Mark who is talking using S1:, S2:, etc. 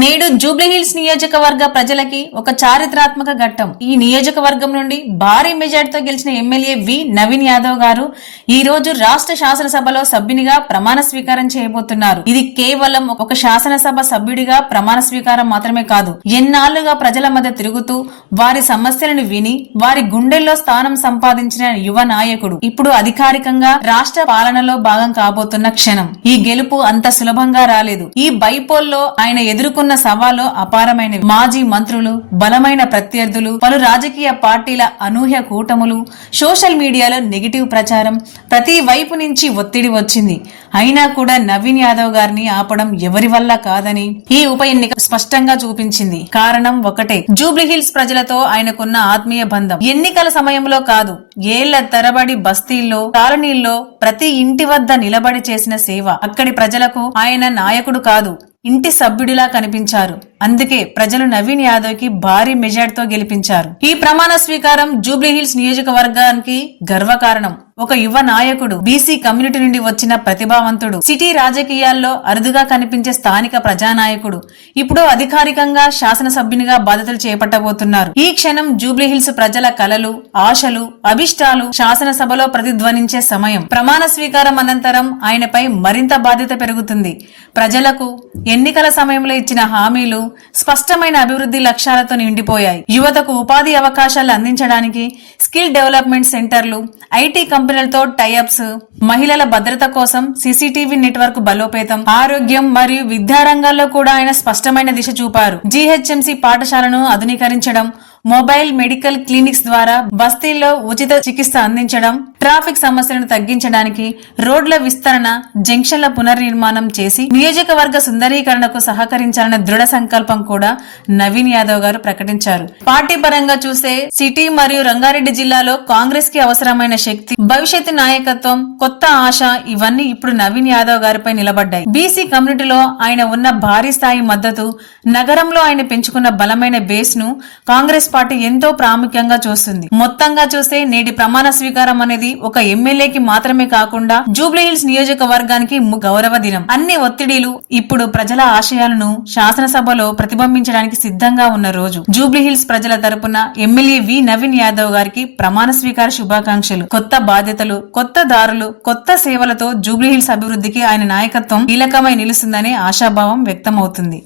S1: నేడు జూబ్లీహిల్స్ నియోజకవర్గ ప్రజలకి ఒక చారిత్రాత్మక ఘట్టం. ఈ నియోజకవర్గం నుండి భారీ మెజార్టీతో గెలిచిన ఎమ్మెల్యే వి నవీన్ యాదవ్ గారు ఈ రోజు రాష్ట్ర శాసనసభలో సభ్యునిగా ప్రమాణ స్వీకారం చేయబోతున్నారు. ఇది కేవలం ఒక శాసనసభ సభ్యుడిగా ప్రమాణ స్వీకారం మాత్రమే కాదు ఎన్నాళ్ళుగా ప్రజల మధ్య తిరుగుతూ వారి సమస్యలను విని వారి గుండెల్లో స్థానం సంపాదించిన యువ నాయకుడు. ఇప్పుడు అధికారికంగా రాష్ట్ర పాలనలో భాగం కాబోతున్న క్షణం. ఈ గెలుపు అంత సులభంగా రాలేదు. ఈ బైపోల్లో ఆయన ఎదుర్కొన్న సవాలు అపారమైనవి. మాజీ మంత్రులు బలమైన ప్రత్యర్థులు పలు రాజకీయ పార్టీల అనూహ్య కూటములు సోషల్ మీడియాలో నెగిటివ్ ప్రచారం ప్రతి వైపు నుంచి ఒత్తిడి వచ్చింది. అయినా కూడా నవీన్ యాదవ్ గారిని ఆపడం ఎవరి వల్ల కాదని ఈ ఉప ఎన్నిక స్పష్టంగా చూపించింది. కారణం ఒకటే. జూబ్లీహిల్స్ ప్రజలతో ఆయనకున్న ఆత్మీయ బంధం. ఎన్నికల సమయంలో కాదు ఏళ్ళ తరబడి బస్తీల్లో కాలనీల్లో ప్రతి ఇంటి వద్ద నిలబడి చేసిన సేవ. అక్కడి ప్రజలకు ఆయన నాయకుడు కాదు ఇంటి సభ్యుడిలా కనిపించారు. అందుకే ప్రజలు నవీన్ యాదవ్కి భారీ మెజార్టీతో గెలిపించారు. ఈ ప్రమాణ స్వీకారం జూబ్లీహిల్స్ నియోజకవర్గానికి గర్వకారణం. ఒక యువ నాయకుడు బీసీ కమ్యూనిటీ నుండి వచ్చిన ప్రతిభావంతుడు సిటీ రాజకీయాల్లో అరుదుగా కనిపించే స్థానిక ప్రజానాయకుడు. ఇప్పుడు అధికారికంగా శాసనసభ్యునిగా బాధ్యతలు చేపట్టబోతున్నారు. ఈ క్షణం జూబ్లీహిల్స్ ప్రజల కలలు ఆశలు అభిష్టాలు శాసనసభలో ప్రతిధ్వనించే సమయం. ప్రమాణ స్వీకారం అనంతరం ఆయనపై మరింత బాధ్యత పెరుగుతుంది. ప్రజలకు ఎన్నికల సమయంలో ఇచ్చిన హామీలు స్పష్టమైన అభివృద్ధి లక్ష్యాలతో నిండిపోయాయి. యువతకు ఉపాధి అవకాశాలు అందించడానికి స్కిల్ డెవలప్మెంట్ సెంటర్లు ఐటీ కంపెనీలతో టైఅప్స్ మహిళల భద్రత కోసం సీసీటీవీ నెట్వర్క్ బలోపేతం ఆరోగ్యం మరియు విద్యారంగాల్లో కూడా ఆయన స్పష్టమైన దిశ చూపారు. జీహెచ్ఎంసీ పాఠశాలను ఆధునీకరించడం మొబైల్ మెడికల్ క్లినిక్స్ ద్వారా బస్తీల్లో ఉచిత చికిత్స అందించడం ట్రాఫిక్ సమస్యలను తగ్గించడానికి రోడ్ల విస్తరణ జంక్షన్ల పునర్నిర్మాణం చేసి నియోజకవర్గ సుందరీకరణకు సహకరించాలన్న దృఢ సంకల్పం కూడా నవీన్ యాదవ్ గారు ప్రకటించారు. పార్టీ పరంగా చూస్తే సిటీ మరియు రంగారెడ్డి జిల్లాలో కాంగ్రెస్కి అవసరమైన శక్తి భవిష్యత్తు నాయకత్వం కొత్త ఆశ ఇవన్నీ ఇప్పుడు నవీన్ యాదవ్ గారిపై నిలబడ్డాయి. బీసీ కమ్యూనిటీలో ఆయన ఉన్న భారీ స్థాయి మద్దతు నగరంలో ఆయన పెంచుకున్న బలమైన బేస్ను కాంగ్రెస్ పార్టీ ఎంతో ప్రాముఖ్యంగా చూస్తుంది. మొత్తంగా చూస్తే నేటి ప్రమాణ స్వీకారం అనేది ఒక ఎమ్మెల్యేకి మాత్రమే కాకుండా జూబ్లీహిల్స్ నియోజకవర్గానికి గౌరవ దినం. అన్ని ఒత్తిడిలు ఇప్పుడు ప్రజల ఆశయాలను శాసనసభలో ప్రతిబింబించడానికి సిద్ధంగా ఉన్న రోజు. జూబ్లీహిల్స్ ప్రజల తరపున ఎమ్మెల్యే వి. నవీన్ యాదవ్ గారికి ప్రమాణ స్వీకార శుభాకాంక్షలు. కొత్త బాధ్యతలు కొత్త దారులు కొత్త సేవలతో జూబ్లీహిల్స్ అభివృద్ధికి ఆయన నాయకత్వం కీలకమై నిలుస్తుందనే ఆశాభావం వ్యక్తమవుతుంది.